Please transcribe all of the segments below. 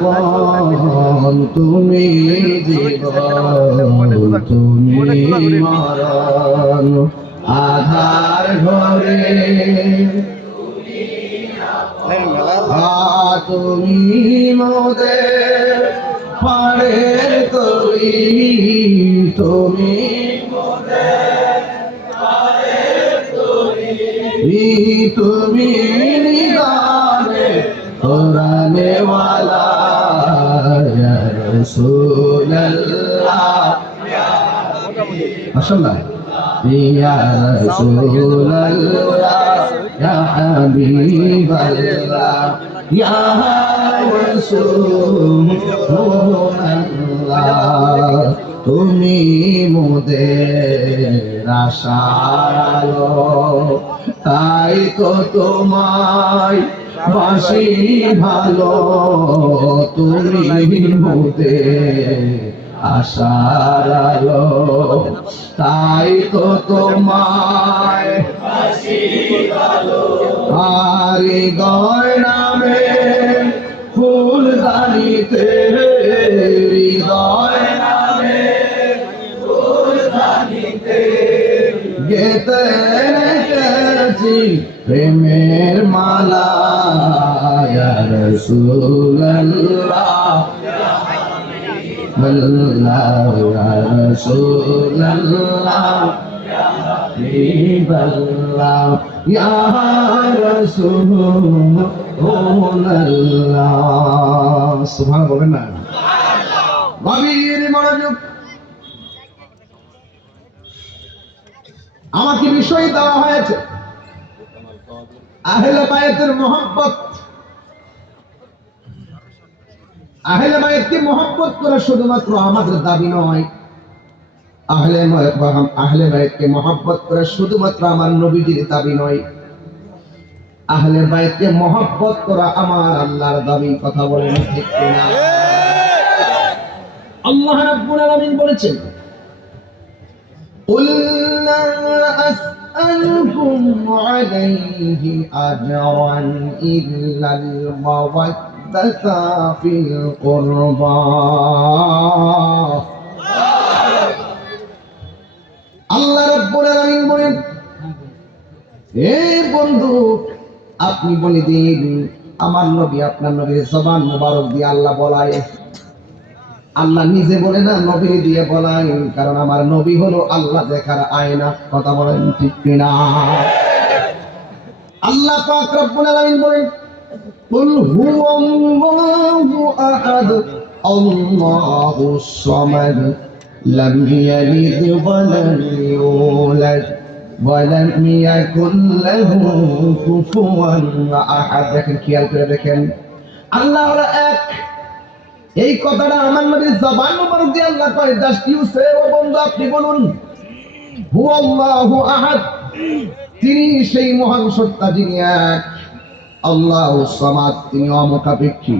আপন, তুমি জীবন, তুমি মরণ, আধার ঘরে তুমি মোদের পারের তরি, তুমি তুমি নিদানে কোরআনে ওয়ালা ইয়া রাসূলুল্লাহ মাশাআল্লাহ ইয়া রাসূলুল্লাহ ইয়া হাবিবাল্লাহ ইয়া রাসূলুল্লাহ তুমি মোদের আশার আলো, তাই তো তোমায় বাসি ভালো, তুমি মোদের আশার আলো, তাই তো তোমায় বাসি ভালো। আর হৃদয় নামে ফুলদানিতে, হৃদয় নামে ফুলদানিতে গেতে রেখেছি প্রেমের মালা, ইয়া রাসূলুল্লাহ ইয়া রাসূলুল্লাহ ইয়া হাবিবাল্লাহ ইয়া রাসূলুল্লাহ। সুবহান বলেন না, গভীর মনোযোগ। আমাকে বিষয় দেওয়া হয়েছে আহলে বায়তের মহব্বত। আহলে বায়তকে মহব্বত করা শুধুমাত্র আমাদের দাবি নয়, আহলে বায়তকে মহব্বত করা শুধুমাত্র আমার নবীজির দাবি নয়, আহলে বায়তকে মহব্বত করা আমার আল্লাহর দাবি। কথা বলেন ঠিক কিনা? আল্লাহ রাব্বুল আলামিন বলেছেন, قُلْ لَا أَسْأَلُكُمْ عَلَيْهِ أَجْرًا إِلَّا الْمَوَدَّةَ فِي الْقُرْبَى। আল্লাহ রাব্বুল আলামিন বলেন, হে বন্ধু আপনি বলে দিন, আমার নবী আপনার নবীর জবান মুবারক দিয়ে আল্লাহ বলায়, আল্লাহ নিজে বলে না, নবী দিয়ে বলায়, কারণ আমার নবী হলো আল্লাহ দেখার আয়না। কথা বলেন ঠিক কিনা? আল্লাহ পাক রব্বুল আলামিন বলেন, কুল হুয়াল্লাহু আহাদ আল্লাহুস সামাদ লাম ইয়ালিদ ওয়া লাম ইউলাদ ওয়া লাম ইয়াকুল লাহু কুফুয়ান আহাদ। দেখেন, খেয়াল করে দেখেন, আল্লাহ হলো এক। এই কথাটা আমার নবীর জবান মুবারক দিয়ে আল্লাহ কয়, জাস্ট ইউ সে, ও বন্ধু আপনি বলুন, হুয়াল্লাহু আহাদ, তিনি সেই মহান সত্তা যিনি এক, আল্লাহুস সামাদ, তিনি অমুখাপেক্ষী,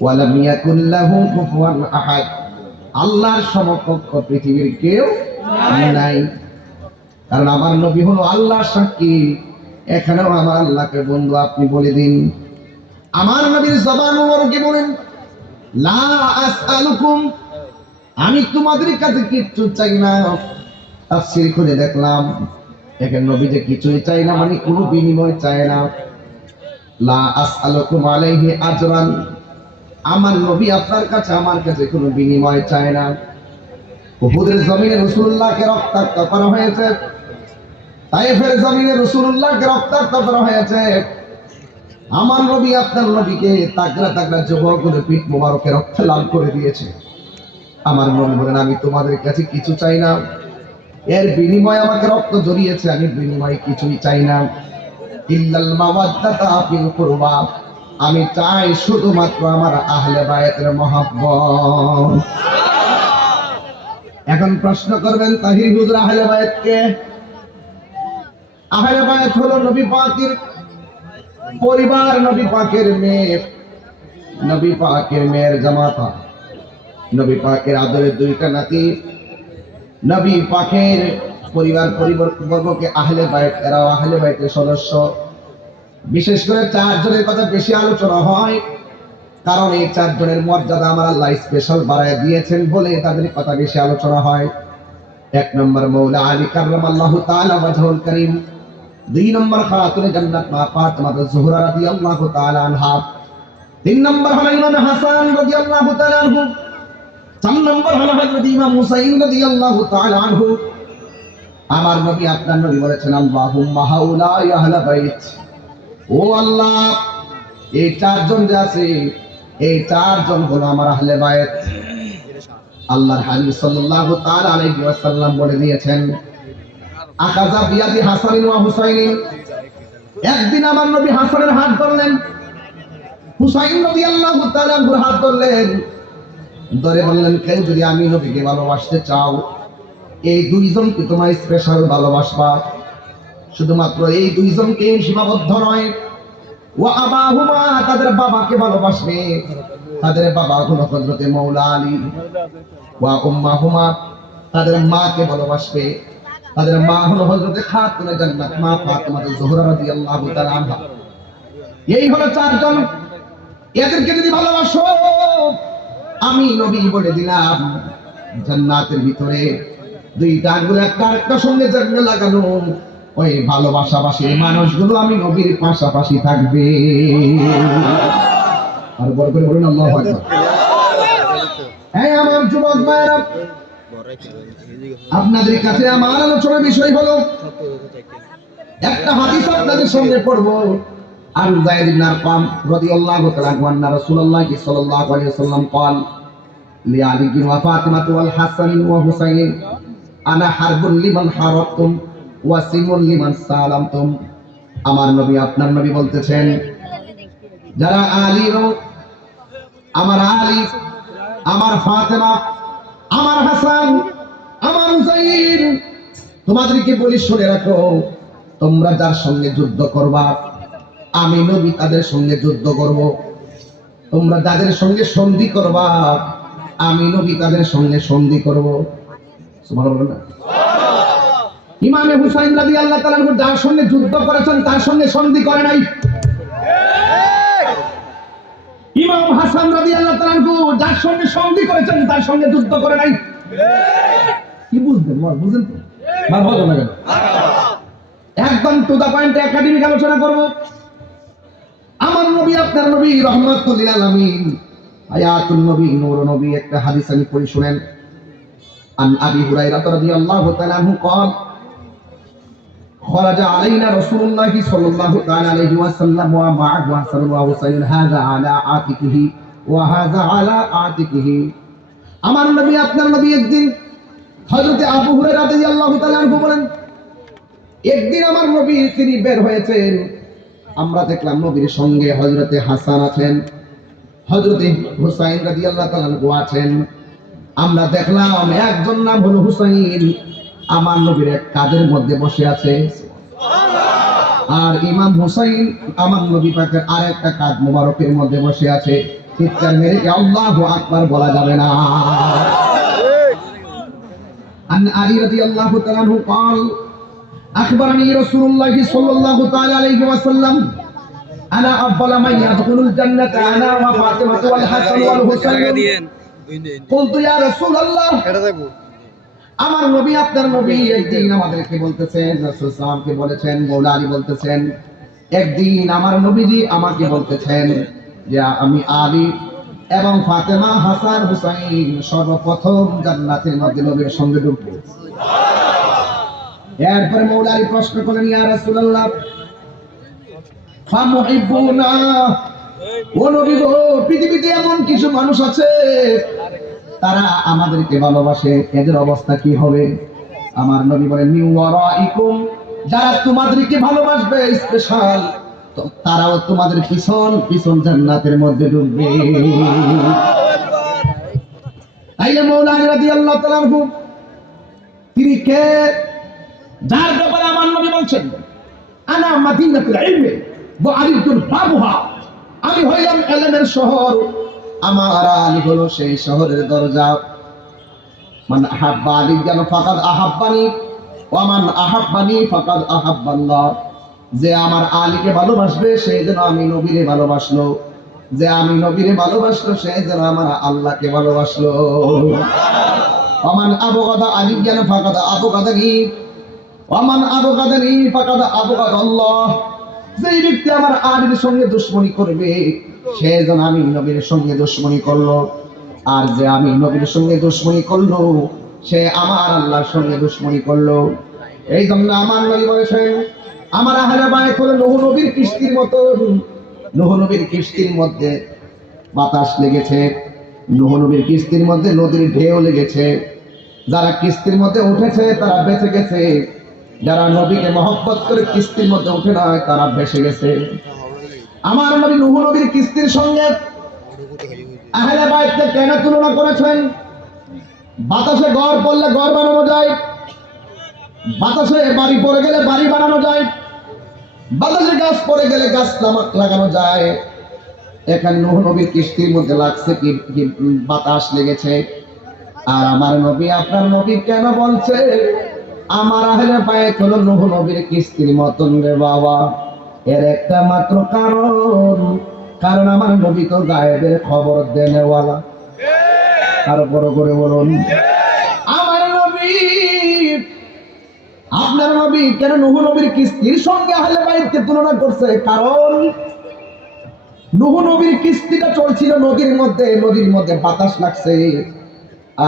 ওয়া লাম ইয়াকুল লাহু কুফুয়ান আহাদ, আল্লাহর সমকক্ষ পৃথিবীর কেউ নাই। কারণ আমার নবী হলো আল্লাহর সাক্ষী। এখানেও আমার আল্লাহকে বন্ধু আপনি বলে দিন। আমার নবীর জবান মুবারকে বলেন, লা আসআলুকুম, আমি তোমাদের কাছে কিচ্ছু চাই না। তাফসীর করে দেখলাম, এখানে নবী যে কিছুই চাই না মানে কোনো বিনিময় চায় না। লা আসআলুকুম আলাইহি আজরান, আমার নবী আপনার কাছে আমার কাছে কোনো বিনিময় চায় না। উহুদের জমিনে রাসূলুল্লাহকে রক্তাক্ত করা হয়েছে, তায়েফের জমিনে রাসূলুল্লাহকে রক্তাক্ত করা হয়েছে। আমার নবী আপনার নবীকে তাগড়া তাগড়া যুবক করে পিঠ মোবারকে রক্তে লাল করে দিয়েছে। আমার নবী বলেন, আমি তোমাদের কাছে কিছু চাই না, এর বিনিময়ে আমাকে রক্ত জড়িয়েছে, আমি বিনিময়ে কিছুই চাই না। ইল্লাল মাওয়াদ্দাতা ফিল কুরবা, আমি চাই শুধুমাত্র আমার আহলে বায়তের মহব্বত। এখন প্রশ্ন করবেন, তাহির হুজুর আহলে বায়ত কে? আহলে বায়ত হলো নবী পাকের পরিবার, নবী পাকের মেয়ে, নবী পাকের মেয়ের জামাতা, নবী পাকের আদরের দুইটা নাতি, নবী পাকের পরিবারবর্গকে আহলে বায়ত, এরাও আহলে বায়তের সদস্য। বিশেষ করে চারজনের কথা বেশি আলোচনা হয়। কারণ এই চারজনের মর্যাদা আমার আল্লাহ স্পেশাল বাড়ায় দিয়েছেন বলে তাদের কথা বেশি আলোচনা হয়। এক নম্বর মৌলা আলী কাররামাল্লাহু তাআলা ওয়াজহুল কারীম, দুই নম্বর খাতুনে জান্নাত মা ফাতিমা যুহরা রাদিয়াল্লাহু তাআলা আনহা, তিন নম্বর হলো ইমাম হাসান রাদিয়াল্লাহু তাআলা আনহু, চার নম্বর হলো হযরত ইমাম হুসাইন রাদিয়াল্লাহু তাআলা আনহু। আমার নবী আপনার নবী বলেছেন আল্লাহুম্মা হাউলাই আহলে বাইত, ও আল্লাহ এই চারজন যে আছে এই চারজন হলো আমার আহলে বাইত। আল্লাহর হাবিব সাল্লাল্লাহু তাআলা আলাইহি ওয়াসাল্লাম বলে দিয়েছেন আকাযা বিয়াদি হাসানিন ওয়া হুসাইনিন, একদিন আমার নবী হাসানের হাত ধরলেন, হুসাইন রাদিয়াল্লাহু তাআলা আনহুর হাত ধরলেন, ধরে বললেন কেউ যদি আমি নবীকে ভালোবাসতে চাও এই দুইজনকে তোমার স্পেশাল ভালোবাসবা। শুধুমাত্র এই দুইজনকে সীমাবদ্ধ নয়, ওয়া আবাহুমা তাদের বাবাকে ভালোবাসবে, তাদের বাবা হলো হযরতে মাওলা আলী, ওয়া উম্মাহুমা তাদের মাকে ভালোবাসবে, তাদের মা হলো হযরতে খাতুনে জান্নাত মা ফাতিমা যুহরা রাদিয়াল্লাহু তাআলা আনহা। এই হলো চারজন, এদেরকে যদি ভালোবাসো আমি নবী বলে দিলাম জান্নাতের ভিতরে দুইটা আঙ্গুল একটা আরেকটার সঙ্গে জড়িয়ে লাগানো ওই ভালোবাসাবাসী মানুষগুলো আমি নবীর পাশাপাশি থাকবে। আর বড় করে বলুন আল্লাহু আকবার। হ্যাঁ আমার যুবক ভাইরা, আপনাদের কাছে আমার আলোচনার বিষয় হলো একটা হাদিস আপনাদের সামনে পড়বো। আন যায়েদ ইবনে আরকাম রাদিয়াল্লাহু তাআলা আনহু আন্না রাসূলুল্লাহ সাল্লাল্লাহু আলাইহি ওয়াসাল্লাম قال لعلي وفاطمة والحسن وحسين আনা হারবুন লিমান হারাবতুম ওয়া সিমুন লিমান সালামতুম। আমার নবী আপনার নবী বলতেছেন যারা আলীর, আমার আলী, আমার ফাতেমা, আমার হাসান, আমার হুসাইন, তোমাদেরকে বলি শুনে রাখো, তোমরা যার সঙ্গে যুদ্ধ করবা আমি নবী তাদের সঙ্গে যুদ্ধ করব। তোমরা যাদের সঙ্গে সন্ধি করবা আমি নবী তাদের সঙ্গে সন্ধি করব। সুবহানাল্লাহ। ইমামে হুসাইন রাদিয়াল্লাহু তাআলা আনহু যার সঙ্গে যুদ্ধ করেছেন তার সঙ্গে সন্ধি করে নাই। ইমাম হাসান রাদিয়াল্লাহু তাআলা আনহু যার সঙ্গে সন্ধি করেছেন তার সঙ্গে যুদ্ধ করে নাই। কি বুঝবেন বুঝেন তো ভালো হবে না কেন? একদম টু দা পয়েন্ট একাডেমিক আলোচনা করব। আমার নবী আপনার নবী রাহমাতুল লিল আলামিন, আয়াতুন নবী নূর নবী, একটা হাদিস আমি পড়ি শুনেন। আন আবি হুরায়রা রাদিয়াল্লাহু তাআলা আনহু قال خرج علينا رسول الله صلى الله تعالى عليه وسلم ومعه حسن وحسين هذا على عاتقه وهذا على عاتقه। আমার নবী আপনার নবী একদিন, হযরতে আবু হুরায়রা রাদিয়াল্লাহু তাআলা আনহু বলেন একদিন আমার নবী তিনি বের হয়েছেন, আমরা দেখলাম নবীর সঙ্গে হযরতে হাসান আছেন, হযরতে হুসাইন রাদিয়াল্লাহু তাআলা আনহু আছেন। আমরা দেখলাম একজন নাম হলো হুসাইন আমার নবীর এক কাঁধের মধ্যে বসে আছে, আর ইমাম হুসাইন আমার নবী পাকের আরেকটা কাঁধ মোবারকের মধ্যে বসে আছে। চিৎকার মেরে আল্লাহু আকবার বলা যাবে না। আন আলী রাদিয়াল্লাহু তাআলা আনহু قال أخبرني رسول الله صلى الله تعالى عليه وسلم أنا أفضل من يدخل الجنة أنا وفاطمة والحسن والحسين قلت يا رسول الله। আমার নবী আপনার নবী একদিন আমাদেরকে বলতেছেন, রাসূল সাল্লাল্লাহু বলেছেন, মাওলা আলী বলতেছেন একদিন আমার নবীজি আমাকে বলতেছেন যে আমি আলী এবং ফাতেমা হাসান হুসাইন সর্বপ্রথম জান্নাতের মধ্যে নবীর সঙ্গে ঢুকবো। এরপর মাওলা আলী প্রশ্ন করলেন ইয়া রাসূলুল্লাহ ফামুহিব্বুনা, ও নবী গো পৃথিবীতে এমন কিছু মানুষ আছে তারা আমাদেরকে ভালোবাসে, এদের অবস্থা কি হবে? আমার নবী বলেন মিওয়ারাইকুম, যারা তোমাদেরকে ভালোবাসবে স্পেশাল তারাও তোমাদের পিছন পিছন জান্নাতের মধ্যে ঢুকবে। তাইলে মাওলা আলী রাদিয়াল্লাহু তাআলা আনহু তিনি কে? যার ব্যাপারে আমার নবী বলছেন আনা মাদিনাতুল ইলমি ওয়া আলিতুল বাবুহা, আমি হইলাম ইলমের শহর, আমার আলী হলো সেই শহরের দরজা। মান আহাব্বা আলিয়ান ফাকাদ আহাব্বানি ওয়া মান আহাব্বানি ফাকাদ আহাব্বাল্লাহ, যে আমার আলীকে ভালোবাসবে সেই যেন আমি নবীকে ভালোবাসলো, যে আমি নবীরে ভালোবাসলো সে যেন আমার আল্লাহকে ভালোবাসলো। Oman আবগাদা আলিয়ান ফাকাদা আবগাদানি, Oman আবগাদানি ফাকাদা আবগাদাল্লাহ। যেই ব্যক্তি আমার আলীর সঙ্গে দুশমনি করবে সে যেন আমি নবীর সঙ্গে দুশমনি করলো, আর যে আমি নবীর সঙ্গে দুশমনি করলো সে আমার আল্লাহর সঙ্গে দুশমনি করলো। এই জন্য আমার নবী বলেছেন আমার আহলে বাইত হলো নূহ নবীর কিস্তির মতো। নূহ নবীর কিস্তির মধ্যে বাতাস লেগেছে, নূহ নবীর কিস্তির মধ্যে নদীর ঢেউ লেগেছে। যারা কিস্তির মধ্যে উঠেছে তারা বেঁচে গেছে, যারা নবীকে মহব্বত করে কিস্তির মধ্যে উঠে না তারা ভেসে গেছে। আমার নবী নূহ নবীর কিস্তির সঙ্গে আহলে বাইতকে কেন তুলনা করেছেন? বাতাসে ঘর পড়লে ঘর বানানো যায়, বাতাসে বাড়ি পড়ে গেলে বাড়ি বানানো যায়, বাতাসে গাছ পড়ে গেলে গাছ লাগানো যায়। এখানে নূহ নবীর কিস্তির মধ্যে লাগছে কি বাতাস লেগেছে। আর আমার নবী আপনার নবী কেন বলছে আমার আহলে বাইত হলো নূহ নবীর কিস্তির মতন রে বাবা? এর একটা মাত্র কারণ আমার নবী তো গায়েবের খবর দেনেওয়ালা। আরো বড় করে বলুন, আমার নবী আপনার নবী কেন নূহ নবীর কিস্তির সঙ্গে আহলে বাইতকে তুলনা করছে? কারণ নূহ নবীর কিস্তিটা চলছিল নদীর মধ্যে, নদীর মধ্যে বাতাস লাগছে।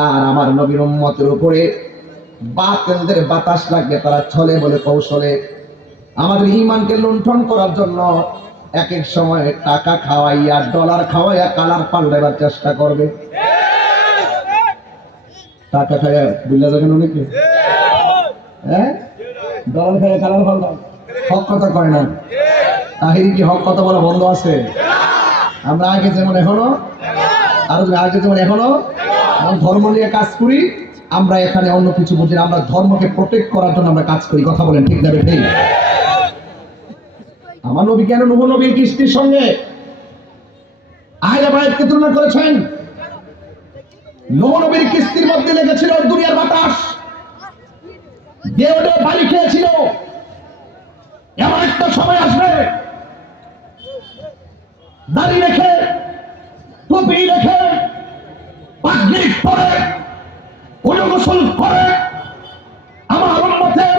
আর আমার নবীর উম্মতের উপরে বাতিলদের বাতাস লাগবে, তারা ছলে বলে কৌশলে আমাদের ঈমানকে লুণ্ঠন করার জন্য এক এক সময় টাকা খাওয়াইয়া ডলার খাওয়াইয়া কালার পাল্টাবার চেষ্টা করবে। টাকা খাইয়া বুঝলা যাবেন অনেকে, হ্যাঁ ডলার খাইয়া কালার পাল্টায়, হক কথা কয় না। তাহিরি কি হক কথা বলা বন্ধ আছে? আমরা আগে যেমন এখনো, আরো আগে যেমন এখনো ধর্ম নিয়ে কাজ করি, আমরা এখানে অন্য কিছু বুঝি না। আমরা ধর্মকে প্রোটেক্ট করার জন্য আমরা কাজ করি। কথা বলেন ঠিক না ঠিক? আমার নবী কেন নূহ নবীর কিস্তির সঙ্গে আহলে বাইতকে তুলনা করেছেন? নূহ নবীর কিস্তির মধ্যে লেগেছিল দুনিয়ার বাতাস, দেওয়ালে বাড়ি খেয়েছিল। এমন একটা সময় আসবে দাড়ি রেখে টুপি রেখে পাগড়ি পরে গোসল করে আমার উম্মতের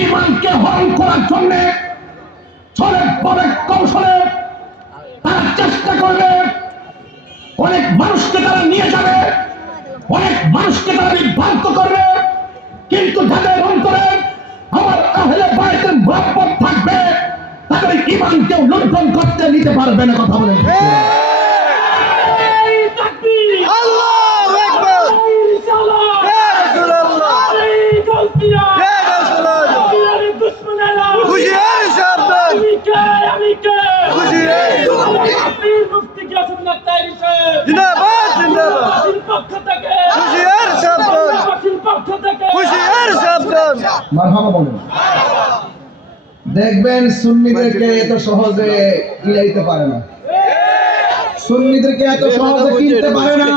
ঈমানকে হরণ করার জন্য ছলে পরে কৌশলে তারা চেষ্টা করবে। অনেক মানুষকে তারা নিয়ে যাবে, অনেক মানুষকে তারা বিভ্রান্ত করবে, কিন্তু যাদের অন্তরে আমার আহলে বাইতের মহব্বত থাকবে তাদের ঈমানকেও লুণ্ঠন করতে নিতে পারবে না। কথা বলেন দেখবেন সুন্নিদেরকে এত সহজে কিলাইতে পারে না, সুন্নিদেরকে এত সহজে কিনতে পারে না।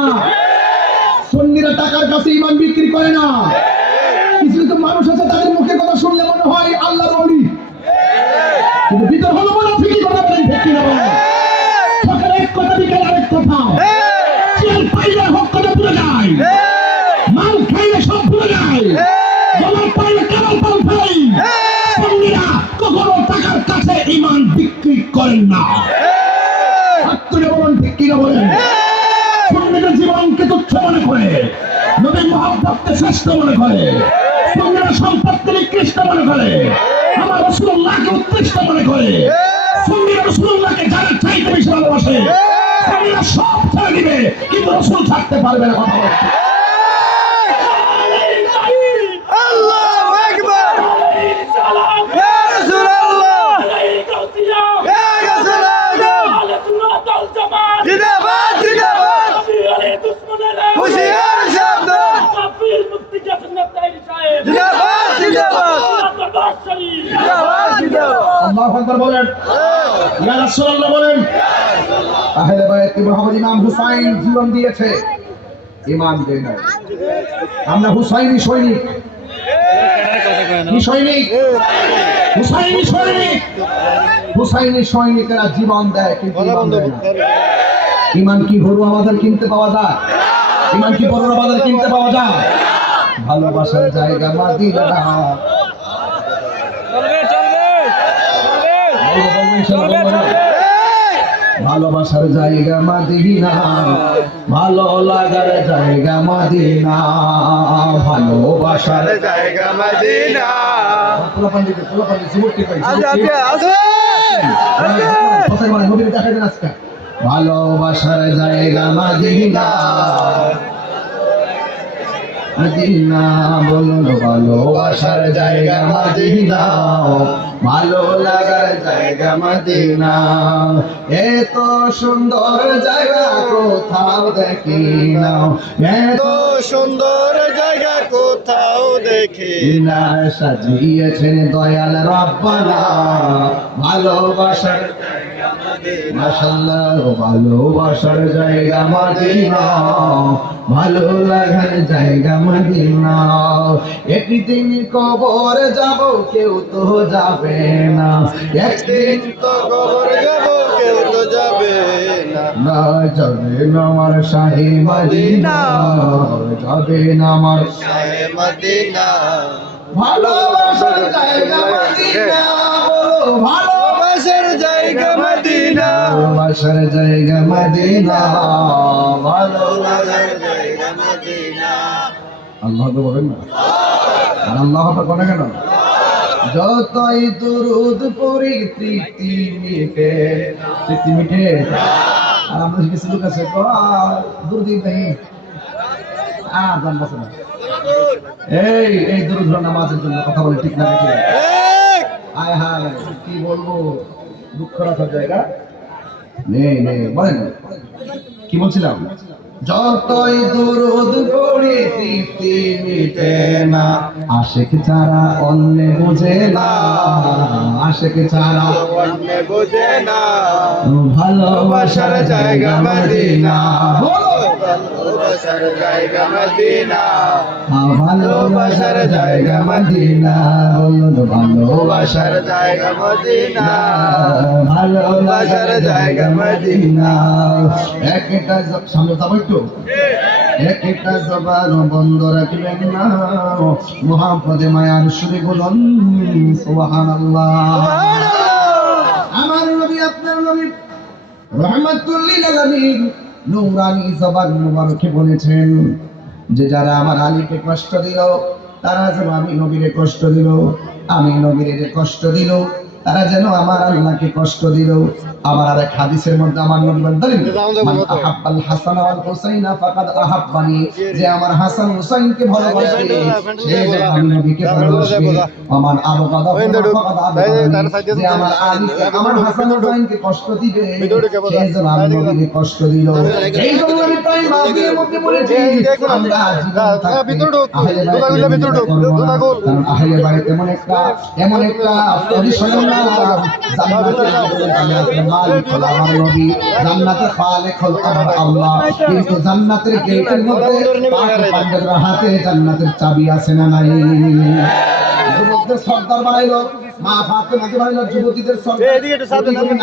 সুন্নিরা টাকার কাছে ঈমান বিক্রি করে না। কিছু কিছু মানুষ আছে তাদের মুখে কথা শুনলে মনে হয় আল্লাহর ওলি, কিন্তু ভিতর হলো মুনাফিকি। কথা বলেন ঠিক কি না বলেন? সকালে এক কথা বিকেলে আরেক কথা, চিল পাইলে হক কথা ভুলে যায়, মাল খাইলে সব ভুলে যায়, ডলার পাইলে কেবল পাল ফেলাই। সুন্নিরা কখনো টাকার কাছে ঈমান বিক্রি করেন না। হাত বলেন ঠিক কি না বলেন? সুন্নিরা জীবনকে তুচ্ছ মনে করে, নবীর মহব্বতকে শ্রেষ্ঠ মনে করে, সুন্নিরা সম্পদকে নিকৃষ্ট মনে করে, আমার রাসূলুল্লাহকে উৎকৃষ্ট মনে করে। সুন্নিরা রাসূলুল্লাহকে যারা চাইতে বেশি ভালোবাসে, সুন্নিরা সব ছেড়ে দিবে কিন্তু রাসূল ছাড়তে পারবে না। কথা বলে আল্লাহু আকবার, ইয়া রাসূলুল্লাহ, ইয়া রাসূলুল্লাহ, জিন্দাবাদ জিন্দাবাদ, হুশিয়ার সাবধান, জিন্দাবাদ জিন্দাবাদ, জিন্দাবাদ জিন্দাবাদ। আল্লাহু আকবার বলেন, ইয়া রাসূলুল্লাহ বলেন। আহলে বাইত মুহাম্মদ ইমাম হুসাইন জীবন দিয়েছে, ইমান দেয় না। আমরা হুসাইনি সৈনিক, কি সৈনিক? হুসাইনি সৈনিক। হুসাইনি সৈনিকেরা জীবন দেয় কিন্তু ইমান দেয় না। ইমান কি ঘরোয়া বাজার কিনতে পাওয়া যায়? ইমান কি ঘরোয়া বাজার কিনতে পাওয়া যায়? ভালোবাসার জায়গা মাদিনা। ভালোবাসার জায়গা মাদিনা, ভালো লাগার জায়গা মাদিনা, ভালোবাসার জায়গা মদিনা। পোলাপান দিকে, পোলাপান দিকে, যুবককে কই, আছে যুবককে। আছে আছে কোথায় মানে নবীর দেখা দেন আজকে। ভালোবাসার জায়গা মাদিনা, মদিনা বলুন ভালোবাসার জায়গা মদিনা, ভালো লাগার জায়গা মদিনা। এত সুন্দর জায়গা কোথাও দেখি না, এত সুন্দর জায়গা কোথাও দেখি না সাজিয়েছেন দয়াল রব্বানা। ভালোবাসার মাশাআল্লাহ, ভালোবাসার জায়গা মদিনা, ভালো লাগার জায়গা মদিনা। একদিন কবর যাব কেউ তো যাবে না, একদিন তো কবর যাব কেউ তো যাবে না না যাবে না আমার শাহী মদিনা, যাবে না আমার শাহে মদিনা ভালোবাসার জায়গা মদিনা। বলো ভালোবাসার জায়গা মদিনা ভালোবাসার জায়গা মদিনা, ভালো লাগার জায়গা মদিনা আল্লাহ তো বলেন না, আর আল্লাহ করে কেন? যতই দুরুদ পড়ি তৃপ্তি মিটে, তৃপ্তি মিটে। আর আমরা কিছু লোক আছে দুরুদ নেই জানবো না। এই দুরুদ নামাজের জন্য কথা বলে ঠিক না নাকি? আয় হায় কি বলবো, দুঃখ রাখার জায়গা নেই নেই। বলেন কি বলছিলাম? যতই দুরুদ পড়ি তৃপ্তি মিটে না, আশিক ছাড়া অন্য বুঝে না, আশিক ছাড়া অন্য বোঝে না ভালোবাসার জায়গা মদিনা। ভালোবাসার জায়গা মদিনা ভালোবাসার জায়গা মদিনা, ভালোবাসার জায়গা মদিনা ভালোবাসার জায়গা মদিনা। একটা সামনে যাবো একটু, একটা জবান বন্ধ রাখবেন না, মুহাম্মদে মায়ার সুরে বলুন সুবহানাল্লাহ। আমার নবী আপনার নবী রহমাতুল লিল আলামিন নূরানি জবান মুবারকে বলেছেন যে যারা আমার আলীকে কষ্ট দিল, তারা যেন আমি নবীরে কষ্ট দিল, আমি নবীরে যে কষ্ট দিল তারা যেন আমার আল্লাহকে কষ্ট দিল। আবার আরেক হাদিসের মধ্যে আমার নবী বলেন মান আহাব্বাল হাসান ওয়াল হুসাইনা ফাকাদ আহাব্বানি, যে আমার হাসান হুসাইনকে ভালোবাসে সে যেন আমি নবীকে ভালোবাসে। আমার আবগাদা ফাকাদ আবগানি, যে আমার আলীকে আমার হাসান হুসাইনকে কষ্ট দিবে সে যেন আমি নবীকে কষ্ট দিল। এই জন্য আমি প্রায় মাহফিলের মধ্যে বলেছি আমরা জীবন থাকতে আহলে বাইতের কারণ আহলে বাইত এমন একটা পজিশন না, জান্নাতের মালিক হলো আমার নবী, জান্নাতের খালিক হলো আমার আল্লাহ। কিন্তু জান্নাতের গেটের মধ্যে পান্ডাদের হাতে জান্নাতের চাবি আছে না নাই? যুবকদের সর্দার বানাইলো, মা ফাতেমাকে বানাইলো যুবতীদের সর্দার,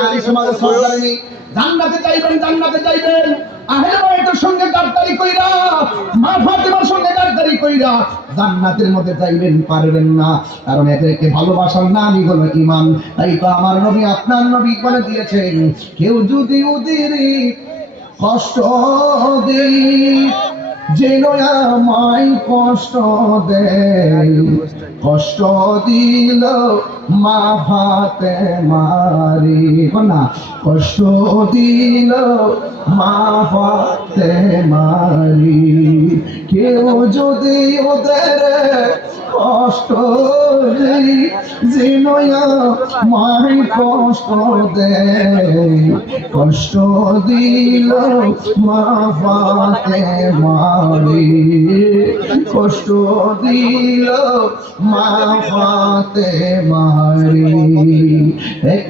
নারী সমাজের সর্দারিনী। জান্নাতে যাইবেন, জান্নাতে যাইবেন আহলে বাইতের সঙ্গে গাদ্দারি কইরা, মা ফাতেমার সঙ্গে গাদ্দারি কইরা জান্নাতের মধ্যে যাইবেন পারবেন না, কারণ এদেরকে ভালোবাসার নামই হলো ঈমান। তাই তো আমার নবী আপনার নবী বলে দিয়েছেন, কেউ যদি ওদের কষ্ট দেই যেন আমায় কষ্ট দেয়, কষ্ট দিল মা ফাতেমারি না, কষ্ট দিল মা ফাতেমারি। কেউ যদি ওদের কষ্ট দেই যেন আমায় কষ্ট দেয়, কষ্ট দিল মা ফাতেমারি, কষ্ট দিল মা ফাতেমারি।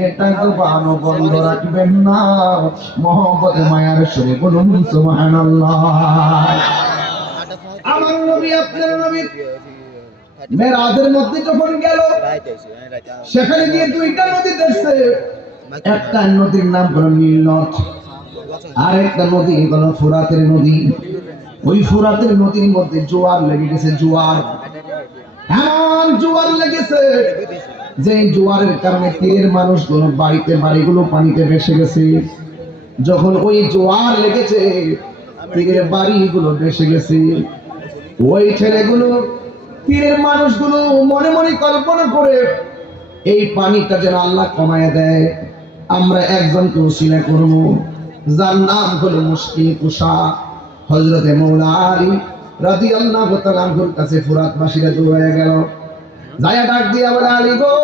একটা জবান বন্ধ রাখবেন না, মহব্বতে মায়ার সুরে বলুন সুবহানাল্লাহ। আমার নবী আপনার নবী মেরাজের মধ্যে যখন গেল, সেখানে গিয়ে দুইটা নদী দেখছে, একটা নদীর নাম হলো নীল নদ, আর একটা নদী হলো ফুরাতের নদী। ওই ফুরাতের নদীর মধ্যে জোয়ার লেগে গেছে, জোয়ার, এমন জোয়ার লেগেছে যে জোয়ারের কারণে তীরের মানুষগুলো বাড়িগুলো পানিতে ভেসে গেছে। যখন ওই জোয়ার লেগেছে, তীরের বাড়িগুলো ভেসে গেছে। ওই ছেলেগুলো, তীরের মানুষগুলো মনে মনে কল্পনা করে এই পানিটা যেন আল্লাহ কমায় দেয়, আমরা একজনকে ওসিলা করব, যার নাম হলো মুশকিল কুশা। হযরতে মৌলা আলী রাদিয়াল্লাহু তাআলা আনহুর কাছে ফুরাতবাসীরা দৌড়ায় গেল, যায়া ডাক দিয়া বলে, আলী গো,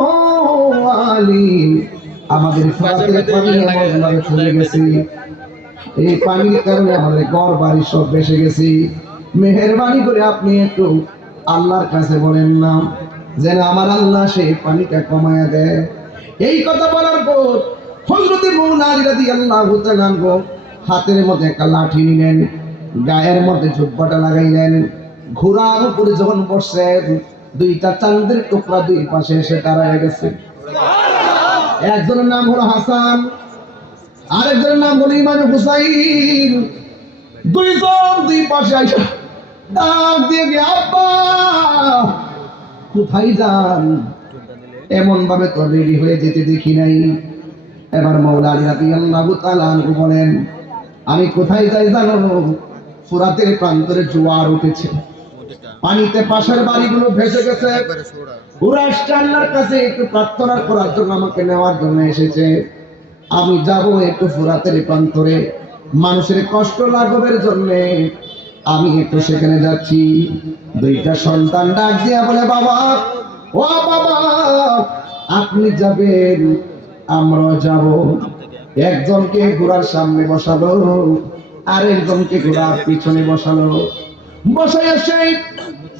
ও আলী, আমাদের ফুরাতের পানি এমন ভাবে চলে গেছে, এই পানির কারণে আমাদের ঘর বাড়ি সব ভেসে গেছে। মেহেরবানি করে আপনি একটু আল্লাহর কাছে বলেন না, যেন আমার আল্লাহ সেই পানিটা কমায়া দেয়। এই কথা বলার পর হযরতে মৌলা আলী রাদিয়াল্লাহু তাআলা আনহু হাতের মধ্যে একটা লাঠি নিলেন, গায়ের মধ্যে জুব্বাটা লাগাইলেন, ঘোড়ার উপরে যখন বসছেন, দুইটা চাঁদের টুকরা দুই পাশে এসে দাঁড়ায় গেছে। একজনের নাম হলো হাসান, আরেকজনের নাম হলো ইমাম হুসাইন। দুইজন দুই পাশে আইসা ডাক দিয়ে গিয়ে, আব্বা কোথায় যান? এমন ভাবে তো রেডি হয়ে যেতে দেখি নাই। এবার মৌলা আলী রাদিয়াল্লাহু তাআলা আনহু বলেন, আমি কোথায় যাই জানো? ফুরাতের প্রান্তরে জোয়ার উঠেছে, পানিতে পাশের বাড়িগুলো ভেসে গেছে। কুরাইশরা আল্লাহর কাছে একটু প্রার্থনা করার জন্য আমাকে নেওয়ার জন্য এসেছে। আমি যাব একটু ফুরাতের প্রান্তরে, মানুষের কষ্ট লাঘবের জন্য আমি একটু সেখানে যাচ্ছি। দুইটা সন্তান ডাক দিয়া বলে, বাবা, ও বাবা, আপনি যাবেন, আমরাও যাব। একজনকে ঘোড়ার সামনে বসালো, আরেকজনকে ঘোড়ার পিছনে বসালো। বসাইয়া সেই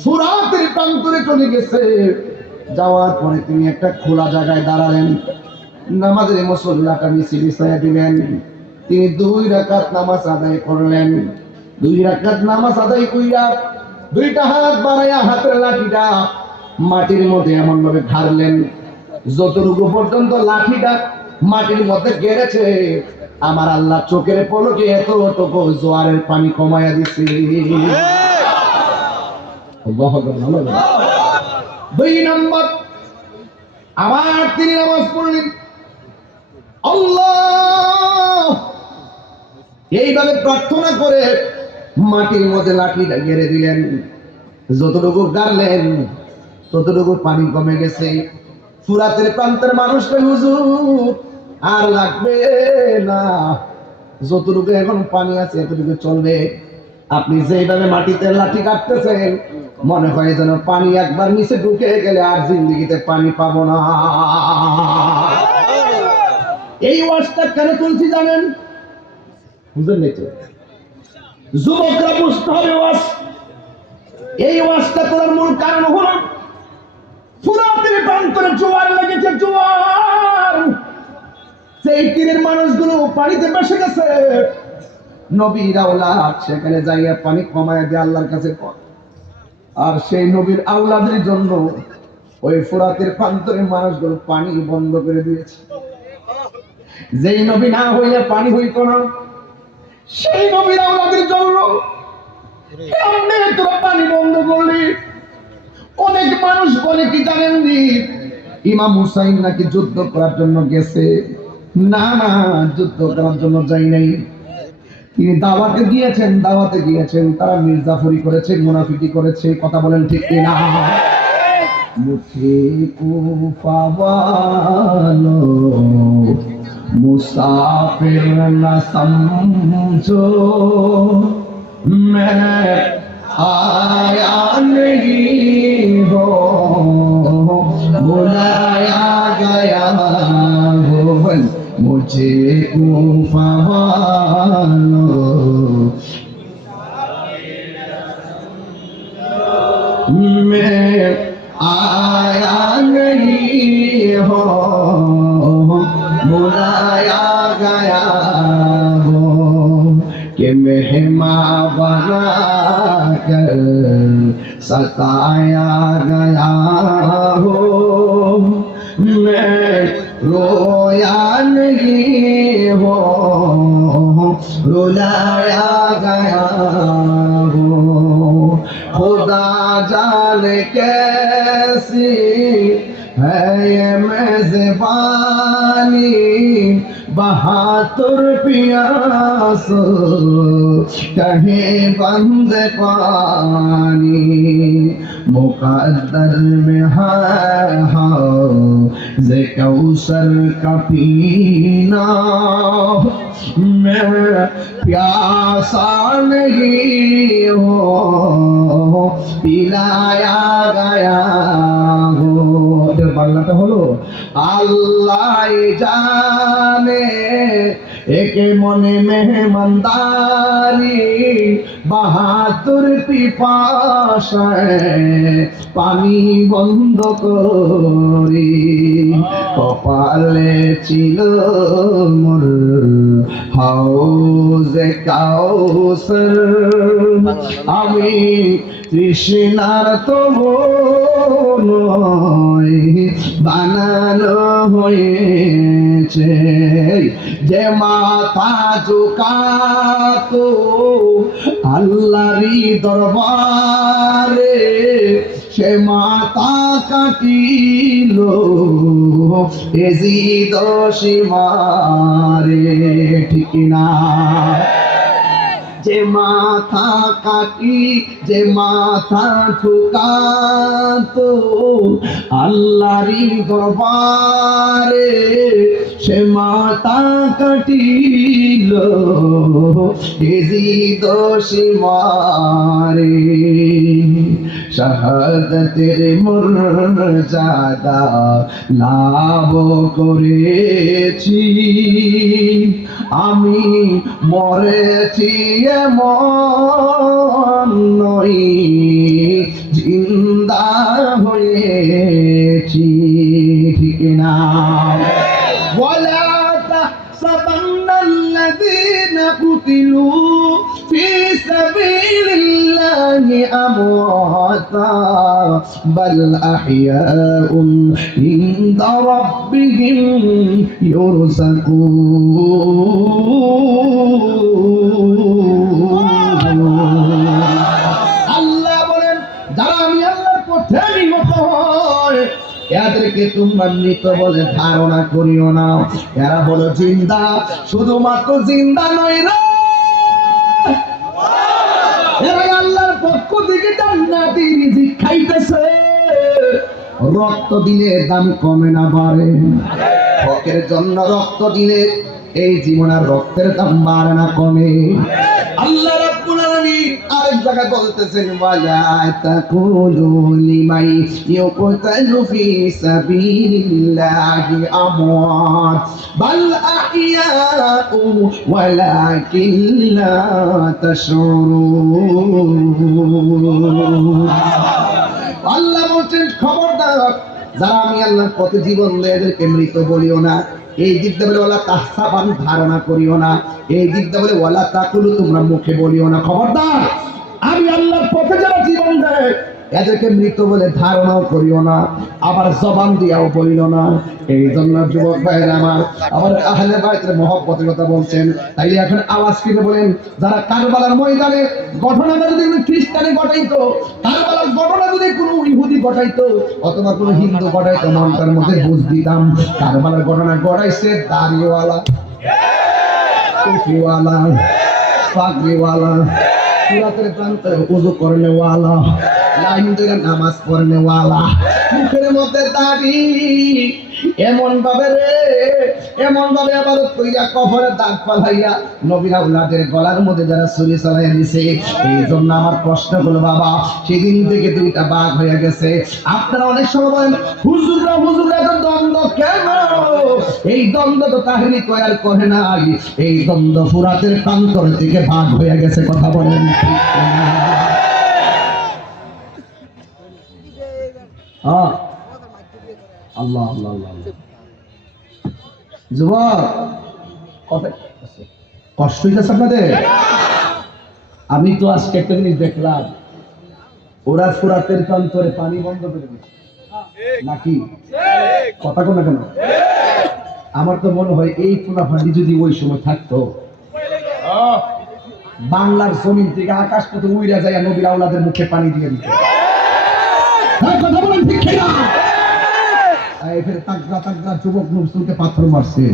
ফুরাতের প্রান্তরে চলে গেছে। যাওয়ার পরে তিনি একটা খোলা জায়গায় দাঁড়ালেন, নামাজের মুসল্লাটা নিচে বিছাইয়া দিলেন। তিনি 2 রাকাত নামাজ আদায় করলেন। 2 রাকাত নামাজ আদায় কইরা দুইটা হাত বাড়াইয়া হাতের লাঠিটা মাটির মধ্যে এমন ভাবে ঘাড়লেন, যতটুকু পর্যন্ত লাঠিটা মাটির মধ্যে গেড়েছে, আমার আল্লাহ চোখের পলকে এতটুকু জোয়ারের পানি কমায়া দিছে। 2 নম্বর, আবার তিনি নামাজ পড়লেন, আল্লাহ, এইভাবে প্রার্থনা করে মাটির মধ্যে লাঠিটা গেড়ে দিলেন। যতটুকু গাড়লেন ততটুকু পানি কমে গেছে। ফুরাতের প্রান্তের মানুষকে, হুজুর আর লাগবে না, যতটুকু এখন পানি আছে এতটুকু চলবে। আপনি যেইভাবে মাটিতে লাঠি কাটতেছেন, মনে হয় যেন পানি একবার নিচে ঢুকে গেলে আর জিন্দেগিতে পানি পাবো না। এই ওয়াজটা কেন তুলছি জানেন? বুঝলেন নাই তো? যুবকরা বুঝতে হবে ওয়াজ। এই ওয়াজটা তোলার মূল কারণ হলো ফুরাতের প্রান্তরে জোয়ার লেগেছে, জোয়ার। সেই তীরের মানুষগুলো পানিতে ভেসে গেছে। নবীর আওলাদ সেখানে যাইয়া পানি কমায় দিয়ে আল্লাহর কাছে কর। আর সেই নবীর আওলাদের জন্য ওই ফুরাতের প্রান্তরের মানুষগুলো পানি বন্ধ করে দিয়েছে। যেই নবী না হইয়া পানি হইত না, সেই নবীর আওলাদের জন্য কেমনে তোরা পানি বন্ধ করলি? অনেক মানুষ বলে কি জানেন নি, ইমাম হুসাইন নাকি যুদ্ধ করার জন্য গেছে। না না, যুদ্ধ করার জন্য যাই নাই, তিনি দাওয়াতে গিয়েছেন। তারা মির্জাফরি করেছে, মুনাফিকি করেছে। কথা বলেন ঠিক কিনা? মুঝে কুফা वालो मुसाफिर न समझो, मैं आया नहीं हो, बुलाया गया हो। मुझे कुफा वालो मैं आया नहीं हो, बुलाया गया हो, कि मेहमान बना कर सताया गया हो। मैं रुलाया गया हो। खुदा जाने कैसी है ये मेज़बानी, बहादुर पियास कहीं बंद पानी, मुकद्दर में है हौज़ कौसर का पीना, मैं प्यासा नहीं हो पिलाया गया हो। বাংলাটা হলো আল্লাহ জানে একে মনে মেহমানদারি, বাহাদুর পিপাসায় পানি বন্ধ করি, কপালে ছিল মোর হাউজে কাউসার, আমি তৃষ্ণার তো নয় বানানো হয়েছে, যে মাথা ঝুঁকাতো আল্লাহরই দরবারে, সে মাথা কাটিল এজিদ সীমারে, ঠিক না? যে মাথা কাটি, যে মাথা ঝুঁকাতো আল্লাহরই দরবারে, সে মাথা কাটিল এজিদ সীমারে, শাহাদাতের মর্যাদা লাভ করেছি, আমি মরেছি এমন নই, জিন্দা হয়েছি, ঠিক না? ওয়ালা তাহসাবান্নাল্লাযীনা কুতিলু ফী সাবিলিল্লাহি আমওয়াতা, বাল আহইয়াউন ইনদা রাব্বিহিম ইউরযাকুন। আল্লাহ বলেন, যারা আমি আল্লাহর পথে নিহত হয় এদেরকে তোমরা মৃত বলে ধারণা করিও না, এরা হলো জিন্দা, শুধুমাত্র জিন্দা নয় রে, এরা আল্লাহর পক্ষ থেকে জান্নাতি রিজিক খাইতেছে। রক্ত দিলে দাম কমে না বাড়ে, হকের জন্য রক্ত দিলে এই জীবনের রক্তের দাম বাড়ে না কমে। আল্লাহ রাব্বুল আলামিন আরেক জায়গায় বলতেছেন, ওয়ালা তাকুলু লিমান ইউকতালু ফী সাবিলিল্লাহি আমওয়াত বাল আহইয়াউ ওয়ালাকিন লা তাশউরুন। আল্লাহ বলছেন, খবরদার, যারা আমি আল্লাহর পথে জীবন দেয় এদেরকে মৃত বলিও না। এই দিকটা বলে ওয়ালা তাহসাবান, ধারণা করিও না। এই দিকটা বলে ওয়ালা তাকুলু, তোমরা মুখে বলিও না। খবরদার, আমি আল্লাহর পথে যারা জীবন দেয় এদেরকে মৃত বলে ধারণাও করিও না, আবার জবান দিয়াও বলিল না। এই জন্য যুবক ভাইয়েরা আমার, আবার আহলে বাইতের মহব্বতের কথা বলছেন, তাই এখন আওয়াজ করে বলেন, যারা কারবালার ময়দানে ঘটনাটা যদি খ্রিস্টানে ঘটাইতো, কারবালার ঘটনা যদি কোনো ইহুদি ঘটাইতো অথবা কোনো হিন্দু ঘটাইতো, মনটার মধ্যে বুঝ দিতাম কারবালার ঘটনা ঘটাইছে দাড়িওয়ালা, টুপিওয়ালা, পাগড়িওয়ালা, সুরাতের প্রান্তরে ওযু করনেওয়ালা, লাইন ধরে নামাজ পড়নেওয়ালা, মুখের মধ্যে দাড়ি, এমন ভাবে রে, এমন ভাবে আবাদত কইয়া কবরে দাগ পালাইয়া নবীর আওলাদের গলার মধ্যে যারা ছুরি চালাইয়া দিছে। এই জন্য আমার প্রশ্ন হলো, বাবা সেদিন থেকে দুইটা বাঘ হয়ে গেছে। আপনারা অনেক সময় বলেন, হুজুররা এত দ্বন্দ্ব কেন? এই দ্বন্দ্ব তো তাহলে তৈরি করে নাই, এই দ্বন্দ্ব ফুরাতের প্রান্তর থেকে ভাগ হয়ে গেছে। কথা বলেন ঠিক না? আল্লাহ আল্লাহ আল্লাহ। যুবক, কষ্ট হইতেছে আপনাদের? আমি তো আজকে একটা জিনিস দেখলাম, ওরা ফুরাতের প্রান্তরে পানি বন্ধ করে দিচ্ছে নাকি? কথা কোন না কেন? আমার তো মনে হয় এই ফুলাফান্ডি যদি ওই সময় থাকতো বাংলার জমিন থেকে আকাশ পথে উইরা যায় নবীর আওলাদের মুখে পানি দিয়ে দিতে। হ্যাঁ, কথা বলেন ঠিক কিনা? তাগড়া তাগড়া যুবক নজরুলকে পাথর মারছে।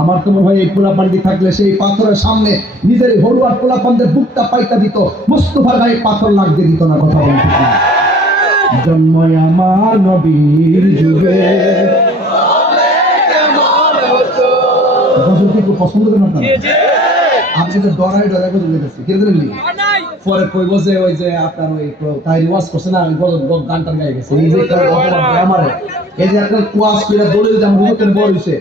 আমার তো মনে হয় এই পোলাপান্ডি থাকলে সেই পাথরের সামনে নিজের হরুয়া পোলাপানদের বুকটা পাইতা দিত, মুস্তফার গায়ে পাথর লাগতে দিত না। কথা বলেন ঠিক কিনা? জন্ম আমার নবীর যুগে। গজল কি খুব পছন্দ করেন আপনারা? আপনি তো ডরাই ডরাই গজল লেগেছি, কে জানেননি? পরে কইব যে ওই যে আপনার ওই তাই ওয়াজ করছে না, ওই গানটার গায়ে গেছে। এই যে আমারে এই যে আপনার ওয়াজ কইরা দলিল জাম হুজুরের বড় হইছে।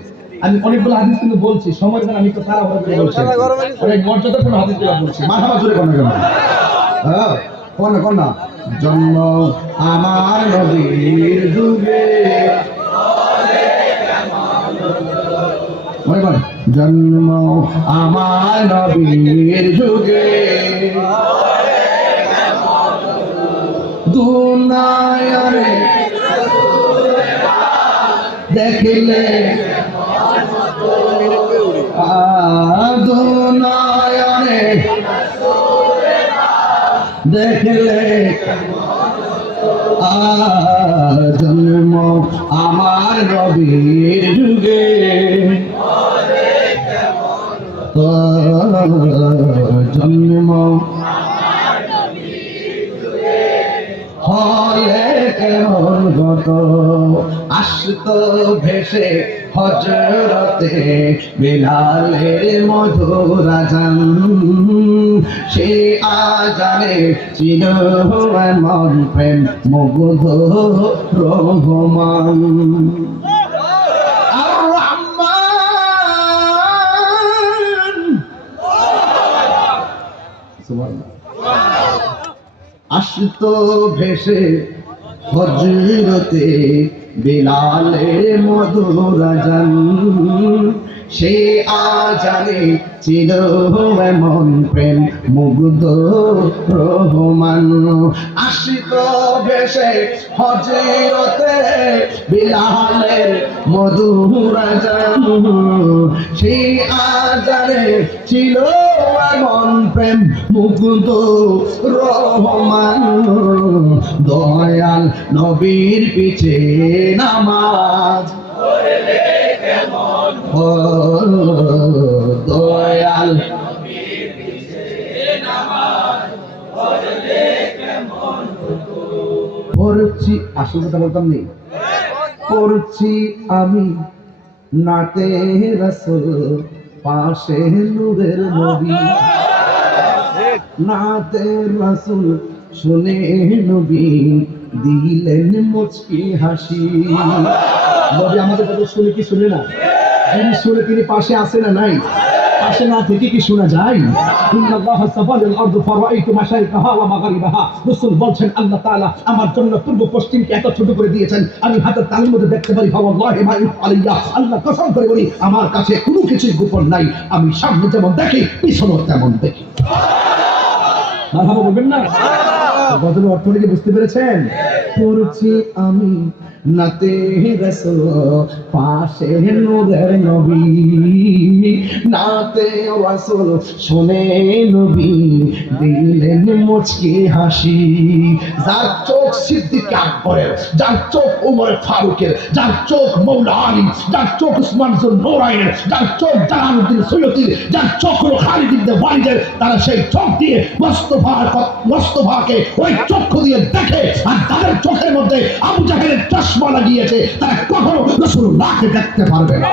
আমি অনেকগুলো হাদিস কিন্তু বলছি, সময় জানা আমি তো সারা করে বলছি, অনেক মর্যাদাপূর্ণ হাদিসগুলো বলছি। মাথা জোরে কোন কেন? হ্যাঁ, কোন কোন না? জন্ম আমার নবীর যুগে। জন্ম আমার নবীর যুগে, দুনিয়ারে দেখলে দুনিয়ারে দেখলে জন্ম আমার নবীর যুগে, জন্ম হলে কেমন গত আসত ভেসে হজরতে বিলালের মধুর আজান, সে আজানে চির মন প্রেম মুগ্ধ রহমান। আসত ভেসে হজরতে বিলালের মধুর আজান, সে আজানে চির মন প্রেম মুগ্ধ রহমান। আসত ভেসে হজরতে বিলালের মধুর আজান, সে আজানে ছিল মন প্রেম মুগ্ধ রহমান। দয়াল নবীর পিছে নামাজ দয়াল পড়ছি, আসল কথা বলতাম নেই, পড়ছি আমি নাতে রাসূল পাশে নূরের নবী, নাতে রাসূল শুনে নবী দিলেন মুচকি হাসি। নবী আমাদের কথা শুনে কি শুনে না? যিনি শুনে তিনি পাশে আছে না নাই? পাশে না থেকে কি শোনা যায়? ইন্নাল্লাহা সাফালাল আরদ ফারাআইতু মাশারিকাহা ওয়া মাগারিবাহা। রাসূল বলছেন আল্লাহ তাআলা আমার জন্য পূর্ব পশ্চিমকে এত ছোট করে দিয়েছেন, আমি হাতের তালুর মধ্যে দেখতে পারি। ফাওয়াল্লাহি মা ইউআলিয়া, আল্লাহ কসম করে বলি আমার কাছে কোনো কিছুই গোপন নাই, আমি সামনে যেমন দেখি পিছনেও তেমন দেখি। মারহাবা বলবেন না? গজলের অর্থটা কি বুঝতে পেরেছেন? পড়ছি আমি নাতে রাসূল পাশে নূরের নবী, নাতে রাসূল শুনে নবী দিলেন মুচকি হাসি। যার চোখ সিদ্দিক আকবরের, যার চোখ ওমর ফারুকের, যার চোখ মৌলা আলী, যার চোখ উসমান জুল নূরাইনের, যার চোখ জালালউদ্দিন সৈয়দীর, যার চোখ হলো খালিদ ইবনে ওয়ালিদের, তারা সেই চোখ দিয়ে মোস্তফাকে ওই চক্ষু দিয়ে দেখে, আর তাদের চোখের মধ্যে আবু জাহেলের চশমা লাগিয়েছে, তারা কখনো রাসূলুল্লাহকে দেখতে পারবে না।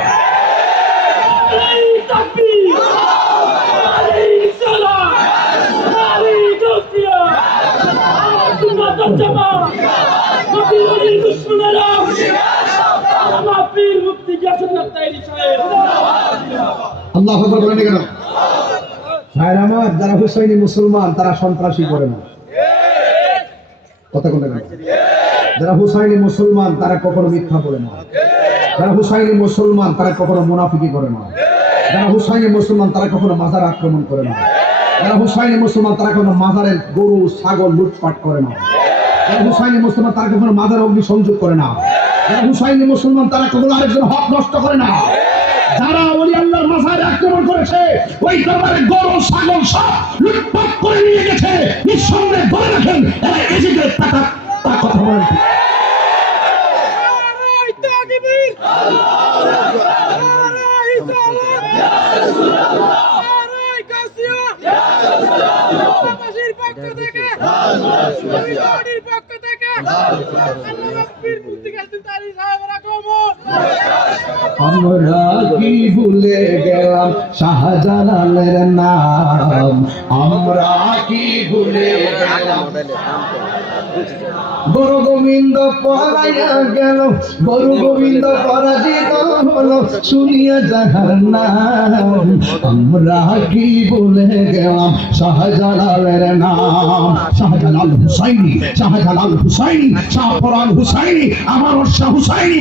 আল্লাহু আকবার বলেন কেন? ভাইরা আমার, যারা হুসাইনি মুসলমান তারা সন্ত্রাসী করে না। কথা বলেন, যারা হুসাইনি মুসলমান তারা কখনো মিথ্যা বলে না, যারা হুসাইনি মুসলমান তারা কখনো মুনাফিকি করে না, যারা হুসাইনি মুসলমান তারা কখনো মাজার আক্রমণ করে না, যারা হুসাইনি মুসলমান তারা কখনো মাজারের গরু ছাগল লুটপাট করে না, যারা হুসাইনি মুসলমান তারা কখনো মাজার অগ্নি সংযোগ করে না, যারা হুসাইনি মুসলমান তারা কখনো আরেকজন হক নষ্ট করে না, যারা ওলি আল্লাহর মাজারে আক্রমণ করেছে, ওই দরবারে গরু ছাগল সব লুটপাট করে নিয়ে গেছে। নিঃসন্দেহে বলে রাখেন এরা এজিদের টাকা। তার কথা বলেন ঠিক। আমরা কি ভুলে গেলাম শাহজালালের নাম, আমরা কি ভুলে গেলাম। গুরু গোবিন্দ পরাইয়া গেল, গুরু গোবিন্দ পরাজিত হলো, শুনিয়া যাহার নাম। আমরা কি ভুলে গেলাম শাহজালালের নাম। শাহজালাল হুসাইনি, শাহজালাল হুসাইনি, শাহপরান হুসাইনি, আমার শাহ হুসাইনি,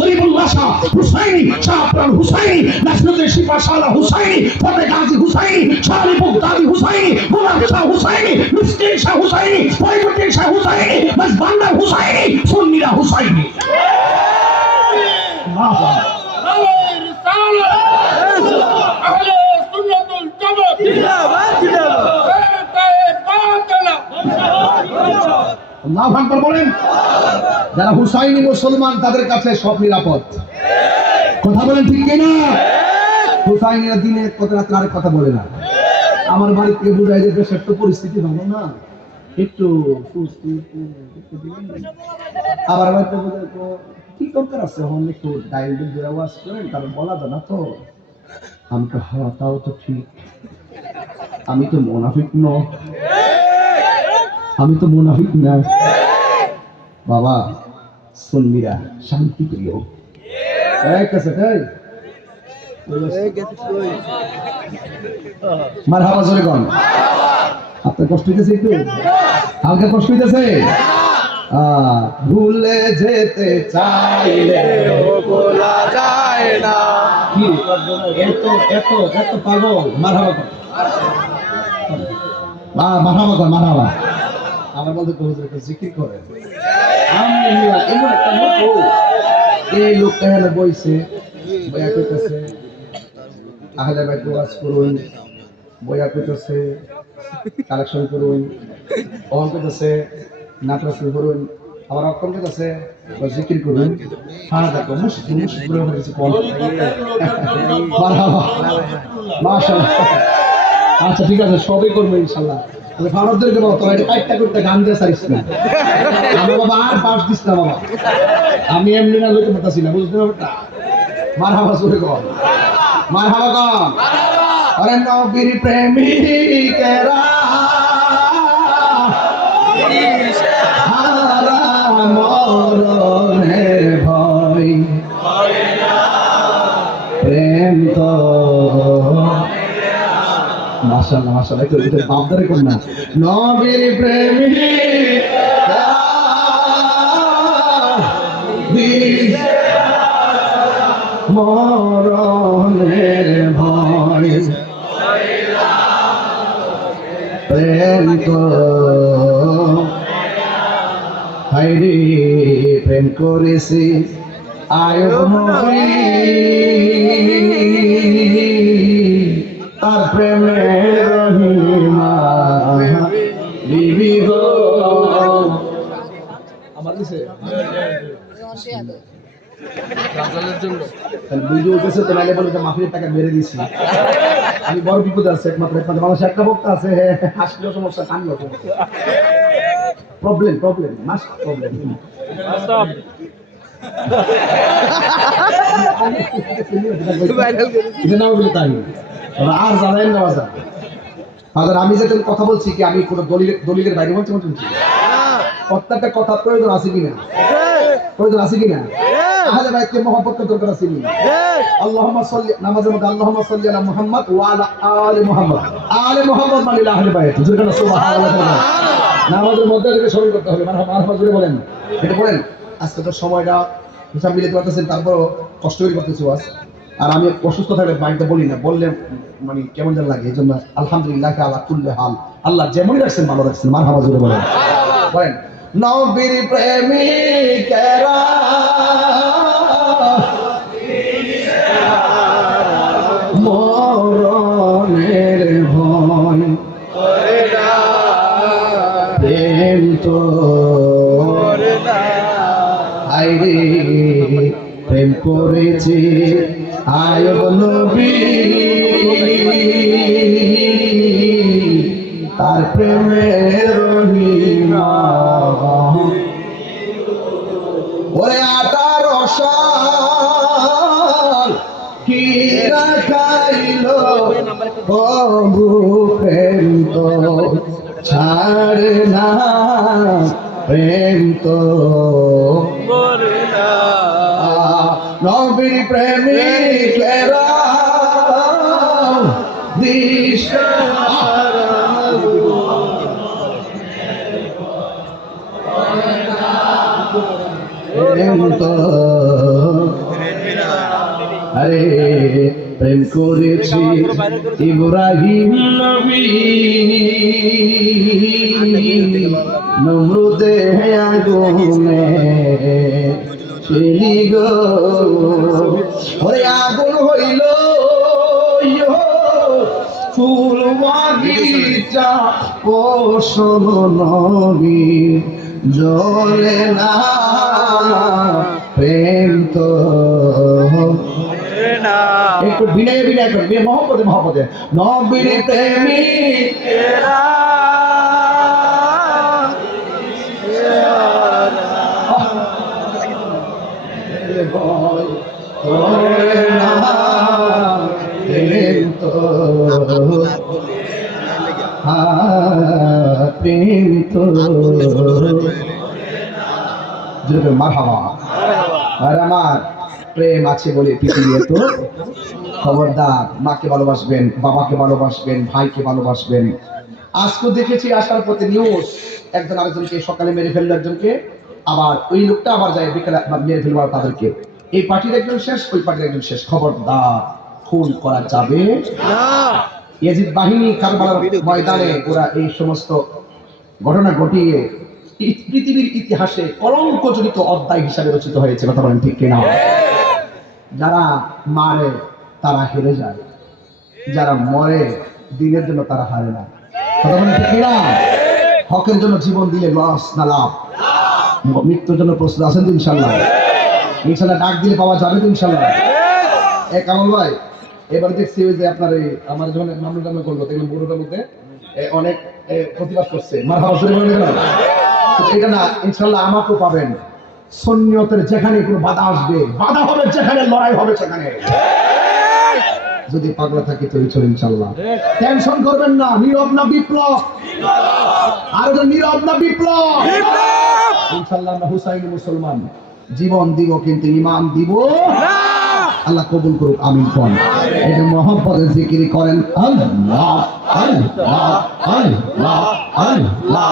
গরিবুল্লাহ শাহ হুসাইনি, শাহপরান হুসাইনি, নাসরুদ্দিন শিফা শাহ হুসাইনি, ফতে গাজী হুসাইনি, শাহ বুগদাদি হুসাইনি, গোলাম শাহ হুসাইনি, মিসকিন শাহ হুসাইনি, ফরিদুদ্দিন শাহ হুসাইনি, মাসবান্ডার হুসাইনি, সুন্নিরা হুসাইনি। আল্লাহু আকবার বলেন। যারা হুসাইনি মুসলমান তাদের কাছে সব নিরাপদ। কথা বলেন ঠিক কিনা? হুসাইনিরা দিনে কত রাত আর কথা বলে না। আমার বাড়িতে বুঝাই যে দেশের তো পরিস্থিতি ভালো না, একটু আবার বাড়িতে বুঝাই তো কি দরকার আছে, এখন একটু ডায়াবেটিস দিয়ে ওয়াশ করেন, কারণ বলা যায় না তো। আমি তো হ্যাঁ তাও তো ঠিক, আমি তো মুনাফিক ন, আমি তো মুনাফিক না বাবা। সুন্নিরা শান্তি প্রিয়। মারহাবা জোরে কোন। আপনার কষ্ট হইতেছে একটু, হালকা কষ্ট হইতেছে। ভুলে যেতে চাইলে বলা যায় না। কি এত এত এত পাগল। মারহাবা কোন, মারহাবা কোন, মারহাবা। আমার বলতে একটা জিকির করে। এমন একটা লোক, এই লোকটা এখানে বইছে, বইয়া কইতেছে আহলে বাইত ওয়াজ করুন, বইয়া কইতেছে কালেকশন করুন, অন কইতেছে নাটক শুরু করুন, আবার অক্ষম কইতেছে জিকির করুন। হ্যাঁ দেখো মুশকিল মুশকিল করে হয়েছে কোন। মারহাবা মাশাআল্লাহ। আচ্ছা ঠিক আছে, সবই করবো ইনশাআল্লাহ। তবে ফারুকদেরকে বলো তোরা এটা কাইটটা করতে গান দিয়ে সারিস না। আমি বাবা আর পাস দিস না বাবা, আমি এমনি না লইতে পারতাছি না, বুঝতে পারটা। মারহাবা জোরে কর, মারহাবা কর। আরে নবীর প্রেমিকেরা হারা মরণের ভয়, প্রেম তো মাশাআল্লাহ মাশাআল্লাহ। একটু এটা বাপদারে কোন না। নবীর প্রেমিকেরা মরণের ভয়, প্রেম তো হাইরে প্রেম করেছি আয়ব নবী, তার প্রেমের রহিমা বিবি গো। আমার দিছে ভিডিও উঠেছে তো, নাইলে বলে মাফির টাকা বেড়ে দিছি। আমি বড় বিপদ আছে, একমাত্র একমাত্র মানুষ একটা বক্তা আছে, হাসলেও সমস্যা, কানলেও সমস্যা, প্রবলেম প্রবলেম মাস প্রবলেম। আর জানাই না বাজার। আমি যে কথা বলছি কি আমি কোনো দলিলের বাইরে বলছি বলছি, প্রত্যেকটা কথা প্রয়োজন আছে কিনা, প্রয়োজন আছে কিনা, আহলে বাইতকে মহব্বত দরকার আছে কিনা। আল্লাহুম্মা সাল্লি, নামাজের মধ্যে আল্লাহুম্মা সাল্লি আলা মুহাম্মদ ওয়া আলা আলি মুহাম্মদ, আলে মুহাম্মদ মানে আহলে বাইত। জোরে সুবহানাল্লাহ। নামাজের মধ্যে এটাকে স্মরণ করতে হবে। মারহাবা জোরে বলেন, এটা বলেন। আজকে তো সময়টা হিসাব মিলাতে পারতেছেন, তারপরও কষ্ট করে করতেছি ওয়াজ। আর আমি অসুস্থ থাকলে বাড়িতে বলি না, বললে মানে কেমন যেন লাগে। এই জন্য আলহামদুলিল্লাহ আলা কুল্লি হাল, আল্লাহ যেমনই রাখছেন ভালো রাখছেন। মারহাবা জোরে বলেন, বলেন। নবীর প্রেমিকেরা প্রেমের রহিমা ওরে 18 সাল কি রাখাইলো প্রভু প্রেম তো ছাড়ে না প্রেম তো নবীর প্রেমিকেরা প্রেম তো আরে প্রেম করেছি ইব্রাহিম নবী নমরুদে আগুনে চিনি গো ওরে আগুন হইল ফুল বাগিচা ও নবী জ্বলে না প্রেম তো একটু বিনয় বিনয় করবে মহব্বতে মহব্বতে নবীর প্রেমিকেরা প্রেম তো মারহাবা আর আমার প্রেম আছে বলে পৃথিবীতে তো খবরদার মাকে ভালোবাসবেন বাবাকে ভালোবাসবেন ভাইকে ভালোবাসবেন আজকে দেখেছি আসার পথে নিউজ একজন আরেকজনকে সকালে মেরে ফেললো একজনকে আবার ওই লোকটা আবার যায় বিকেলে মেরে ফেলবো তাদেরকে এই পার্টির একজন শেষ ওই পার্টির একজন শেষ খবরদার খুন করা যাবে না ইয়াজিদ বাহিনী কারবালার ময়দানে ওরা এই সমস্ত ঘটনা ঘটিয়ে পৃথিবীর ইতিহাসে কলঙ্কজনিত অধ্যায় হিসাবে রচিত হয়েছে কথা বলেন ঠিক কিনা যারা মারে তারা হেরে যায় যারা মরে দিনের জন্য তারা হারে না কথা বলেন ঠিক কিনা হকের জন্য জীবন দিলে লস না লাভ মৃত্যুর জন্য প্রস্তুত আছেন তো ইনশাল্লাহ ইনশাল্লাহ ডাক দিলে পাওয়া যাবে তো ইনশাল্লাহ কামাল ভাই এবার দেখছি ওই যে আপনার এই আমার যখন মামলা টামলা করলো দেখলাম বুড়োটার মধ্যে অনেক প্রতিবাদ করছে এটা না ইনশাল্লাহ আমাকেও পাবেন সুন্নিয়তের যেখানে কোনো বাধা আসবে বাধা হবে যেখানে লড়াই হবে সেখানে যদি পাগলা থাকি তো চলে ইনশাল্লাহ টেনশন করবেন না নীরব না বিপ্লব আর নীরব না বিপ্লব ইনশাল্লাহ আমরা হুসাইনি মুসলমান জীবন দিব কিন্তু ঈমান দিব না আল্লাহ কবুল করুক আমিন কোন এই মোহাম্মদের জিকির করেন আল্লাহ আল্লাহ আল্লাহ আল্লাহ